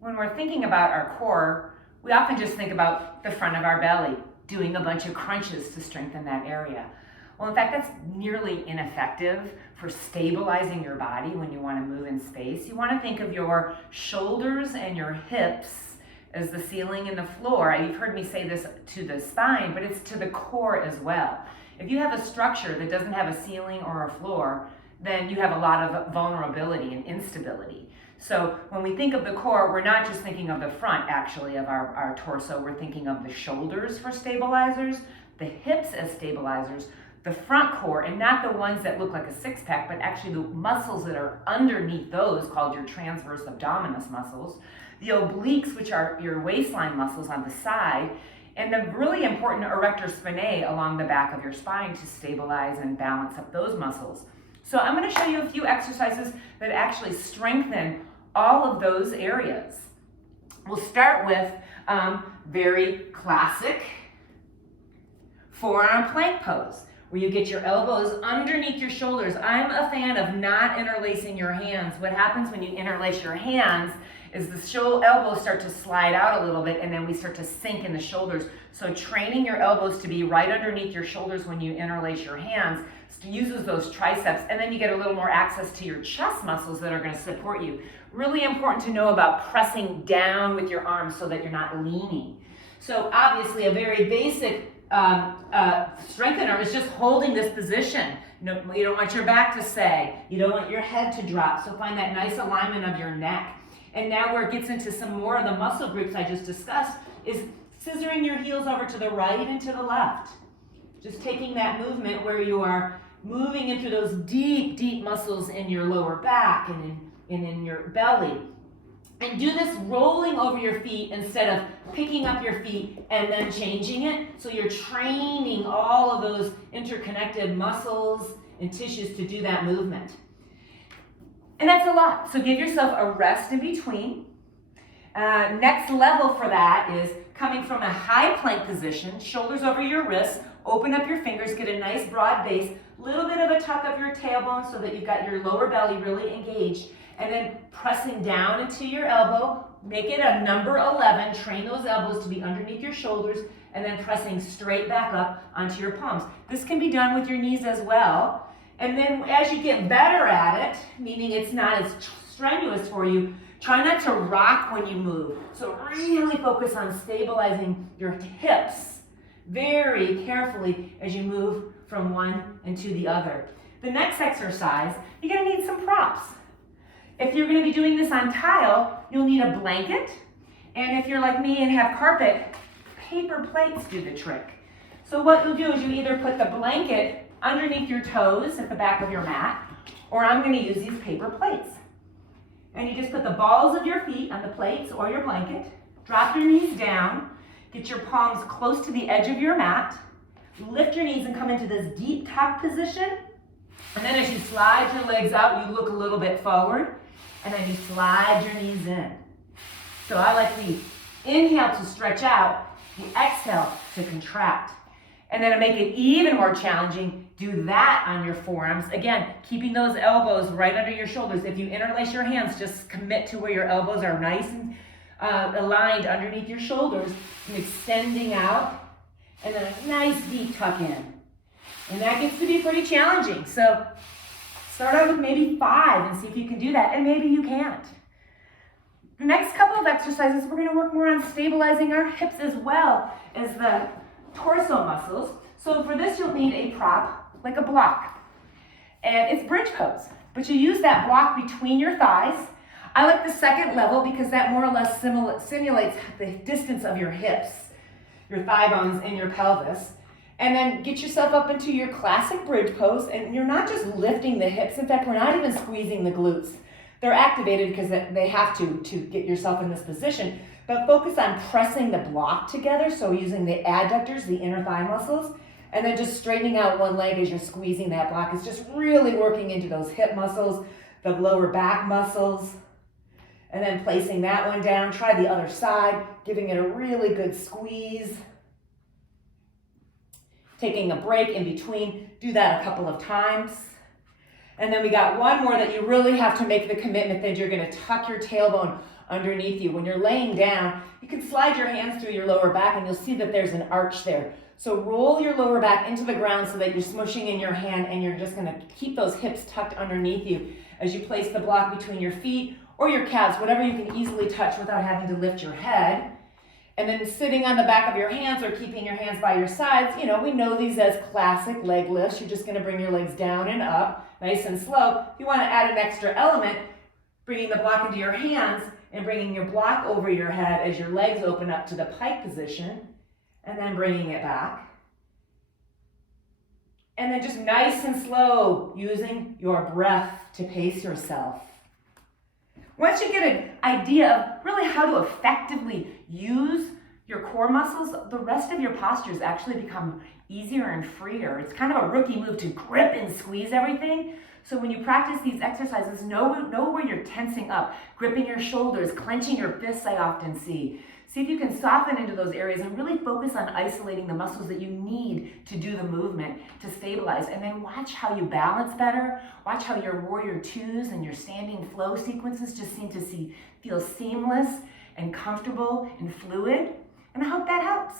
when we're thinking about our core, we often just think about the front of our belly, doing a bunch of crunches to strengthen that area. Well, in fact, that's nearly ineffective for stabilizing your body when you want to move in space. You want to think of your shoulders and your hips as the ceiling and the floor. You've heard me say this to the spine, but it's to the core as well. If you have a structure that doesn't have a ceiling or a floor, then you have a lot of vulnerability and instability. So when we think of the core, we're not just thinking of the front, actually, of our torso. We're thinking of the shoulders for stabilizers, the hips as stabilizers, the front core, and not the ones that look like a six-pack, but actually the muscles that are underneath those, called your transverse abdominis muscles, the obliques, which are your waistline muscles on the side, and the really important erector spinae along the back of your spine to stabilize and balance up those muscles. So I'm going to show you a few exercises that actually strengthen all of those areas. We'll start with very classic forearm plank pose, where you get your elbows underneath your shoulders. I'm a fan of not interlacing your hands. What happens when you interlace your hands is the elbows start to slide out a little bit, and then we start to sink in the shoulders. So training your elbows to be right underneath your shoulders when you interlace your hands uses those triceps, and then you get a little more access to your chest muscles that are going to support you. Really important to know about pressing down with your arms so that you're not leaning. So obviously a very basic strengthener is just holding this position. You don't want your back to sag. You don't want your head to drop. So find that nice alignment of your neck. And now where it gets into some more of the muscle groups I just discussed is scissoring your heels over to the right and to the left. Just taking that movement where you are moving into those deep, deep muscles in your lower back and in your belly. And do this rolling over your feet instead of picking up your feet and then changing it. So you're training all of those interconnected muscles and tissues to do that movement. And that's a lot. So give yourself a rest in between. Next level for that is coming from a high plank position, shoulders over your wrists, open up your fingers, get a nice broad base, little bit of a tuck of your tailbone so that you've got your lower belly really engaged, and then pressing down into your elbow, make it a number 11, train those elbows to be underneath your shoulders, and then pressing straight back up onto your palms. This can be done with your knees as well. And then as you get better at it, meaning it's not as strenuous for you, try not to rock when you move. So really focus on stabilizing your hips very carefully as you move from one and to the other. The next exercise, you're going to need some props. If you're going to be doing this on tile, you'll need a blanket. And if you're like me and have carpet, paper plates do the trick. So what you'll do is you either put the blanket underneath your toes at the back of your mat, or I'm going to use these paper plates. And you just put the balls of your feet on the plates or your blanket, drop your knees down, get your palms close to the edge of your mat, lift your knees and come into this deep tuck position. And then as you slide your legs out, you look a little bit forward, and then you slide your knees in. So I like the inhale to stretch out, the exhale to contract. And then to make it even more challenging, do that on your forearms. Again, keeping those elbows right under your shoulders. If you interlace your hands, just commit to where your elbows are nice and aligned underneath your shoulders, and extending out, and then a nice deep tuck in. And that gets to be pretty challenging. So start out with maybe 5 and see if you can do that, and maybe you can't. The next couple of exercises, we're going to work more on stabilizing our hips as well as the torso muscles. So for this, you'll need a prop, like a block. And it's bridge pose, but you use that block between your thighs. I like the second level because that more or less simulates the distance of your hips, your thigh bones, and your pelvis. And then get yourself up into your classic bridge pose, and you're not just lifting the hips. In fact, we're not even squeezing the glutes. They're activated because they have to get yourself in this position. But focus on pressing the block together, so using the adductors, the inner thigh muscles, and then just straightening out one leg as you're squeezing that block. It's just really working into those hip muscles, the lower back muscles, and then placing that one down. Try the other side, giving it a really good squeeze. Taking a break in between, do that a couple of times. And then we got one more that you really have to make the commitment that you're gonna tuck your tailbone underneath you. When you're laying down, you can slide your hands through your lower back and you'll see that there's an arch there. So roll your lower back into the ground so that you're smushing in your hand, and you're just gonna keep those hips tucked underneath you as you place the block between your feet or your calves, whatever you can easily touch without having to lift your head. And then sitting on the back of your hands or keeping your hands by your sides, we know these as classic leg lifts. You're just gonna bring your legs down and up, nice and slow. If you wanna add an extra element, bringing the block into your hands and bringing your block over your head as your legs open up to the pike position, and then bringing it back. And then just nice and slow, using your breath to pace yourself. Once you get an idea of really how to effectively use your core muscles, the rest of your postures actually become easier and freer. It's kind of a rookie move to grip and squeeze everything. So when you practice these exercises, know where you're tensing up, gripping your shoulders, clenching your fists, I often see. See if you can soften into those areas and really focus on isolating the muscles that you need to do the movement, to stabilize. And then watch how you balance better. Watch how your warrior twos and your standing flow sequences just seem to feel seamless and comfortable and fluid. And I hope that helps.